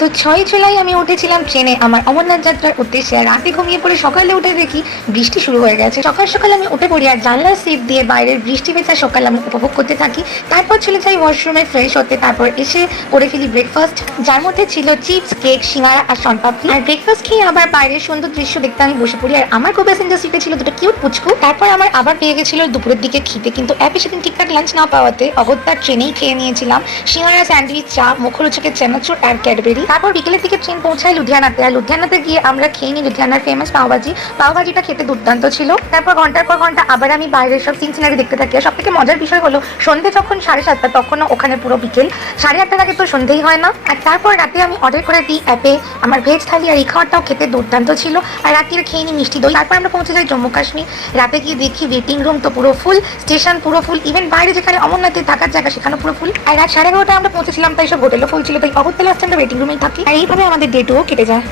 তো 6ই জুলাই আমি উঠেছিলাম ট্রেনে আমার অমরনাথ যাত্রার উদ্দেশ্যে। আর রাতে ঘুমিয়ে পড়ে সকালে উঠে দেখি বৃষ্টি শুরু হয়ে গেছে। সকাল সকাল আমি উঠে পড়ি আর জানলার সিট দিয়ে বাইরের বৃষ্টি ভেজা সকাল আমি উপভোগ করতে থাকি। তারপর চলে যাই ওয়াশরুমে ফ্রেশ হতে, তারপর এসে করে ফেলি ব্রেকফাস্ট, যার মধ্যে ছিল চিপস, কেক, সিঙ্গারা আর শনপাপড়ি। আর ব্রেকফাস্ট খেয়ে আবার বাইরের সুন্দর দৃশ্য দেখতে আমি বসে পড়ি। আর আমার কো প্যাসেঞ্জার সিটে ছিল দুটো কিউট পুচকু। তারপর আমার আবার পেয়ে গেছিল দুপুরের দিকে খিদে, কিন্তু অ্যাপে সেদিন ঠিকঠাক লাঞ্চ না পাওয়াতে অগত্যা ট্রেনেই খেয়ে নিয়েছিলাম সিঙ্গারা, স্যান্ডউইচ, চা, মুখরোচকের চানাচুর আর ক্যাডবেরি। তারপর বিকেলের দিকে ট্রেন পৌঁছায় লুধিয়ানাতে। আর লুধিয়ানাতে গিয়ে আমরা খেয়ে নিই লুধিয়ানার ফেমাস পাওভাজি। পাওভাজিটা খেতে দুর্দান্ত ছিল। তারপর ঘন্টার পর ঘন্টা আবার আমি বাইরের সব সিন সিনারি দেখতে থাকি। আর সব থেকে মজার বিষয় হলো সন্ধ্যে যখন 7:30, তখনও ওখানে পুরো বিকেল। 8:30 আগে তো সন্ধ্যেই হয় না। আর তারপর রাতে আমি অর্ডার করে দিই অ্যাপে আমার ভেজ থালি, আর এই খাবারটাও খেতে দুর্দান্ত ছিল। আর রাত্রে খেয়ে নিই মিষ্টি দই। তারপর আমরা পৌঁছে যাই জম্মু কাশ্মীর। রাতে গিয়ে দেখি ওয়েটিং রুম তো পুরো ফুল, স্টেশন পুরো ফুল, ইভেন বাইরে যেখানে অমরনাথে থাকার জায়গা সেখানেও পুরো ফুল। আর রাত 11:30 আমরা পৌঁছেছিলাম, তাই সব হোটেলও ফুল ছিল। তাই অগত্যা লাস্টে আমরা ওয়েটিং রুমেই থাকি। আর এইভাবে আমাদের ডে 2 কেটে যায়।